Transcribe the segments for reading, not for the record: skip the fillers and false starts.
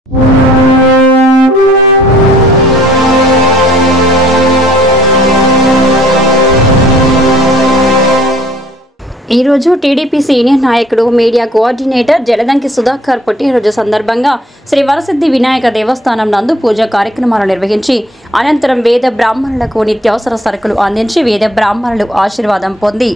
ఈ రోజు TDP senior నాయకుడు మీడియా కోఆర్డినేటర్ జలదంకి సుధాకర్ పుట్టినరోజు సందర్భంగా శ్రీ వరసిద్ధి వినాయక దేవస్థానం నందు పూజా కార్యక్రమాలు నిర్వహించి అనంతరం వేద బ్రాహ్మణులకు నిత్యావసర సరుకులు అందించి వేద బ్రాహ్మణులు ఆశీర్వాదం పొంది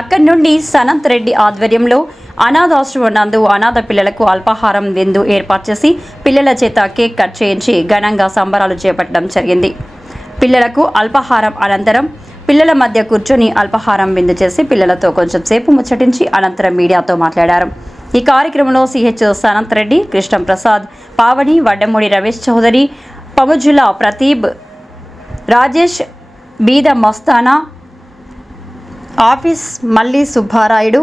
అక్కడి నుండి సనంత్ రెడ్డి ఆధ్వర్యంలో అనాథాశ్రమం నందు అనాథ పిల్లలకు అల్పాహారం విందు ఏర్పాటు చేసి పిల్లల చేత కేక్ కట్ చేయించి ఘనంగా సంబరాలు చేపట్టడం జరిగింది. పిల్లలకు అల్పాహారం అనంతరం పిల్లల మధ్య కూర్చొని అల్పాహారం విందు చేసి పిల్లలతో కొంచెం సేపు ముచ్చటించి అనంతరం మీడియాతో మాట్లాడారు. ఈ కార్యక్రమంలో సిహెచ్ సనంత్ రెడ్డి, కృష్ణ ప్రసాద్, పావని, వడ్డమూడి రమేష్ చౌదరి, పముజుల ప్రతీబ్, రాజేష్, బీద మస్తానా, ఆఫీస్ మల్లి సుబ్బారాయుడు,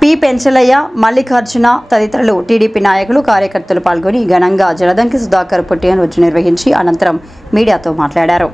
పి పెంచలయ్య, మల్లికార్జున తదితరులు టీడీపీ నాయకులు కార్యకర్తలు పాల్గొని ఘనంగా జలదంకి సుధాకర్ పుట్టినరోజు నిర్వహించి అనంతరం మీడియాతో మాట్లాడారు.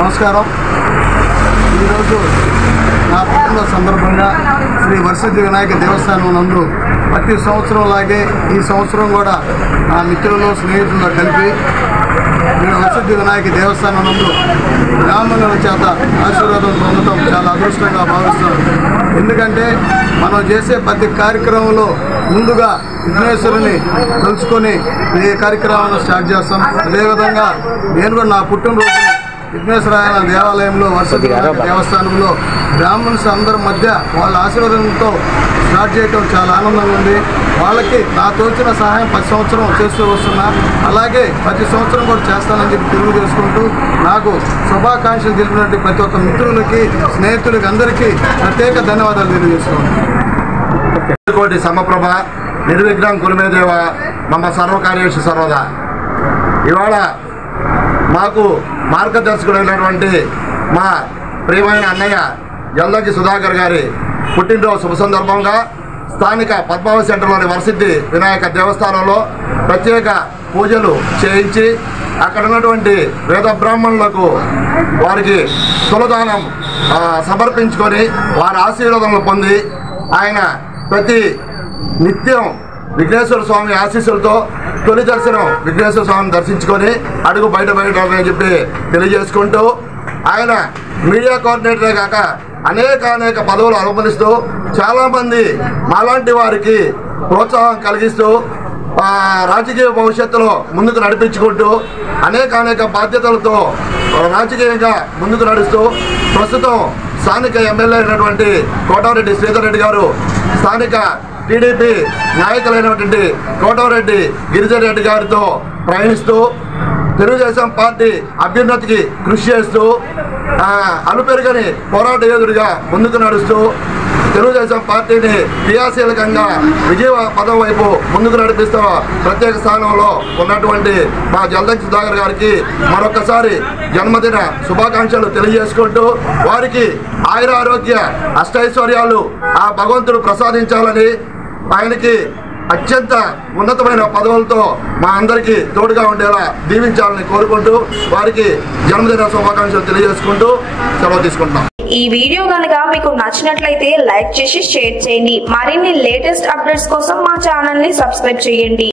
నమస్కారం. ఈరోజు నా పుట్టిన సందర్భంగా శ్రీ వరసిద్ధి వినాయక దేవస్థానం నందు ప్రతి సంవత్సరం లాగే ఈ సంవత్సరం కూడా నా మిత్రులు స్నేహితులతో కలిపి నేను వరసిద్ధి వినాయక దేవస్థానం నందు బ్రాహ్మణుల చేత ఆశీర్వాదం పొందడం చాలా అదృష్టంగా భావిస్తున్నాను. ఎందుకంటే మనం చేసే ప్రతి కార్యక్రమంలో ముందుగా విఘ్నేశ్వరుని తెలుసుకొని ఈ కార్యక్రమాన్ని స్టార్ట్ చేస్తాం. అదేవిధంగా నేను కూడా నా పుట్టినరోజు విఘ్నేశ్వరాయన దేవాలయంలో వరసిద్ధి దేవస్థానంలో బ్రాహ్మణ్స్ అందరి మధ్య వాళ్ళ ఆశీర్వాదంతో స్టార్ట్ చేయడం చాలా ఆనందంగా ఉంది. వాళ్ళకి నా తోచిన సహాయం ప్రతి సంవత్సరం చేస్తూ వస్తున్నా. అలాగే ప్రతి సంవత్సరం కూడా చేస్తానని చెప్పి తెలియజేసుకుంటూ నాకు శుభాకాంక్షలు తెలిపినట్టు ప్రతి ఒక్క మిత్రులకి స్నేహితులకి అందరికీ ప్రత్యేక ధన్యవాదాలు తెలియజేస్తున్నాను. కోటి సమప్రభ నిర్విఘ్నం కురుమేదేవ మమ సర్వకార్యేషు సర్వదా. ఇవాళ మాకు మార్గదర్శకుడైనటువంటి మా ప్రియమైన అన్నయ్య జలదంకి సుధాకర్ గారి పుట్టినరోజు శుభ సందర్భంగా స్థానిక పద్మావతి సెంటర్లోని వరసిద్ధి వినాయక దేవస్థానంలో ప్రత్యేక పూజలు చేయించి అక్కడ ఉన్నటువంటి వేద బ్రాహ్మణులకు వారికి తులదానం సమర్పించుకొని వారి ఆశీర్వాదాలను పొంది ఆయన ప్రతి నిత్యం విఘ్నేశ్వర స్వామి ఆశీస్సులతో తొలి దర్శనం విఘ్నేశ్వర స్వామిని దర్శించుకొని అడుగు బయటపడాలని చెప్పి తెలియజేసుకుంటూ ఆయన మీడియా కోఆర్డినేటరే కాక అనేక పదవులు అనుభవిస్తూ చాలామంది మాలాంటి వారికి ప్రోత్సాహం కలిగిస్తూ రాజకీయ భవిష్యత్తులో ముందుకు నడిపించుకుంటూ అనేక బాధ్యతలతో రాజకీయంగా ముందుకు నడుస్తూ ప్రస్తుతం స్థానిక ఎమ్మెల్యే అయినటువంటి కోటమిరెడ్డి శ్రీధర్ రెడ్డి గారు, స్థానిక టీడీపీ నాయకులైనటువంటి కోటమిరెడ్డి గిరిజన్ రెడ్డి గారితో ప్రయాణిస్తూ తెలుగుదేశం పార్టీ అభ్యున్నతికి కృషి చేస్తూ అలుపెరుగని పోరాట యోధుడిగా ముందుకు నడుస్తూ తెలుగుదేశం పార్టీని క్రియాశీలకంగా విజయ పదం వైపు ముందుకు నడిపిస్తూ ప్రత్యేక స్థానంలో ఉన్నటువంటి మా జలదంకి సుధాకర్ గారికి మరొకసారి జన్మదిన శుభాకాంక్షలు తెలియజేసుకుంటూ వారికి ఆయురారోగ్య అష్టైశ్వర్యాలు ఆ భగవంతుడు ప్రసాదించాలని, ఆయనకి అత్యంత ఉన్నతమైన పదవులతో మా అందరికీ తోడుగా ఉండేలా దీవించాలని కోరుకుంటూ వారికి జన్మదిన శుభాకాంక్షలు తెలియజేసుకుంటూ సెలవు తీసుకుంటున్నాం. ఈ వీడియో కనుక మీకు నచ్చినట్లయితే లైక్ చేసి షేర్ చేయండి. మరిన్ని లేటెస్ట్ అప్డేట్స్ కోసం మా ఛానల్ ని సబ్స్క్రైబ్ చేయండి.